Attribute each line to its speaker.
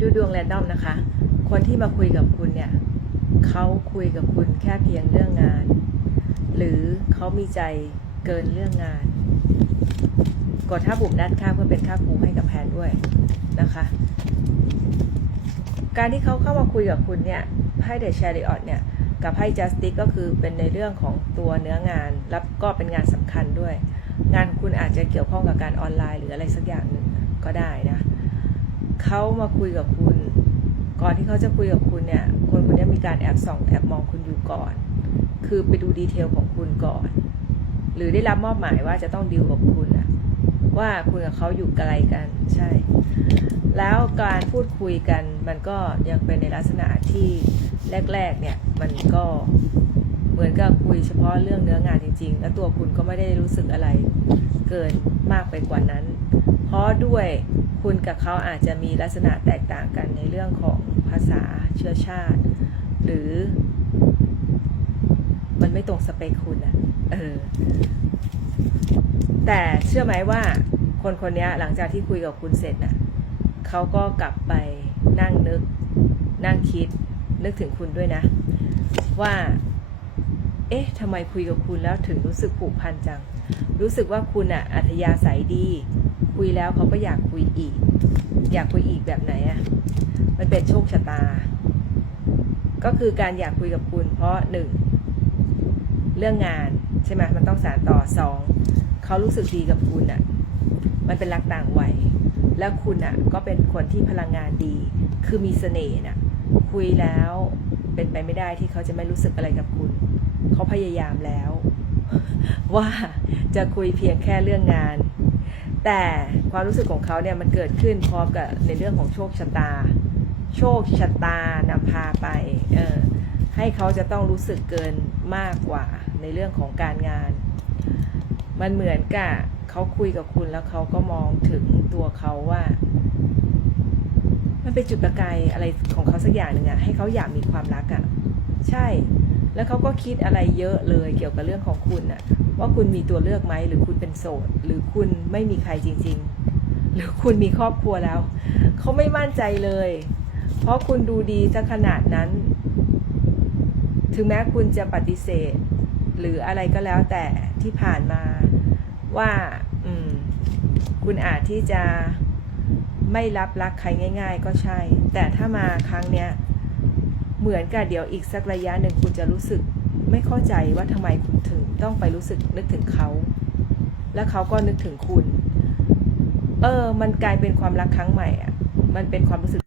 Speaker 1: ดูดวงแรนดอมนะคะ คนที่มาคุยกับคุณเนี่ยเขาคุยกับคุณแค่เพียงเรื่องงาน หรือเขามีใจเกินเรื่องงาน กดท่าบุ่มด้านข้างเพื่อเป็นค่าครูให้กับแพนด้วยนะคะ การที่เขาเข้ามาคุยกับคุณเนี่ยไพ่เดอะแชริออตเนี่ยกับไพ่จัสติกก็คือเป็นในเรื่องของตัวเนื้องาน แล้วก็เป็นงานสำคัญด้วย งานคุณอาจจะเกี่ยวข้องกับการออนไลน์หรืออะไรสักอย่างหนึ่งก็ได้นะ เขามาคุยกับคุณ ก่อนที่เขาจะคุยกับคุณเนี่ย คนคนนี้มีการแอบส่องแอบมองคุณอยู่ก่อน คือไปดูดีเทลของคุณก่อน หรือได้รับมอบหมายว่าจะต้องดีลกับคุณอะว่าคุณกับเขาอยู่ไกลกันใช่ แล้วการพูดคุยกันมันก็ยังเป็นในลักษณะที่แรกๆเนี่ยมันก็เหมือนกับคุยเฉพาะเรื่องเนื้องานจริง ๆ แล้วตัวคุณก็ไม่ได้รู้สึกอะไรเกินมากไปกว่านั้น เพราะด้วย คุณกับเขาอาจจะมีลักษณะแตกต่างกันในเรื่องของภาษาเชื้อชาติ หรือ มันไม่ตรงสเปคคุณอะเออแต่เชื่อไหมว่าคนคนนี้หลังจากที่คุยกับคุณเสร็จน่ะเขาก็กลับไปนั่งนึก นั่งคิด นึกถึงคุณด้วยนะ ว่า เอ๊ะทำไมคุยกับคุณแล้วถึงรู้สึกผูกพันจัง รู้สึกว่าคุณอะอัธยาศัยดี คุยแล้วเขาก็อยากคุยอีก อยากคุยอีกแบบไหนอะมันเป็นโชคชะตา ก็คือการอยากคุยกับคุณ เพราะหนึ่งเรื่องงานใช่ไหมมันต้องสารต่อสองเขารู้สึกดีกับคุณอะ่ะมันเป็นรักต่างวัยแล้วคุณอะ่ะก็เป็นคนที่พลังงานดี คือมีเสน่ห์น่ะคุยแล้วเป็นไปไม่ได้ที่เขาจะไม่รู้สึกอะไรกับคุณ เขาพยายามแล้ว ว่าจะคุยเพียงแค่เรื่องงาน แต่ความรู้สึกของเขาเนี่ยมันเกิดขึ้นพร้อมกับในเรื่องของโชคชะตา โชคชะตานำพาไปเออให้เขาจะต้องรู้สึกเกินมากกว่าในเรื่องของการงาน มันเหมือนกับเขาคุยกับคุณแล้วเขาก็มองถึงตัวเขาว่า มันเป็นจุดประกายอะไรของเขาสักอย่างหนึ่งอะให้เขาอยากมีความรักอะใช่ แล้วเขาก็คิดอะไรเยอะเลยเกี่ยวกับเรื่องของคุณอะว่าคุณมีตัวเลือกไหมหรือคุณเป็นโสด หรือคุณไม่มีใครจริง ๆ หรือคุณมีครอบครัวแล้วเขาไม่มั่นใจเลย เพราะคุณดูดีซะขนาดนั้น ถึงแม้คุณจะปฏิเสธ หรืออะไรก็แล้วแต่ที่ผ่านมาว่าคุณอาจที่จะไม่รับรักใครง่าย ๆ ก็ใช่ แต่ถ้ามาครั้งเนี้ย เหมือนกับเดี๋ยวอีกสักระยะหนึ่งคุณจะรู้สึกไม่เข้าใจว่าทำไมคุณถึงต้องไปรู้สึกนึกถึงเขา แล้วเขาก็นึกถึงคุณ เออ มันกลายเป็นความรักครั้งใหม่อะ มันเป็นความรู้สึก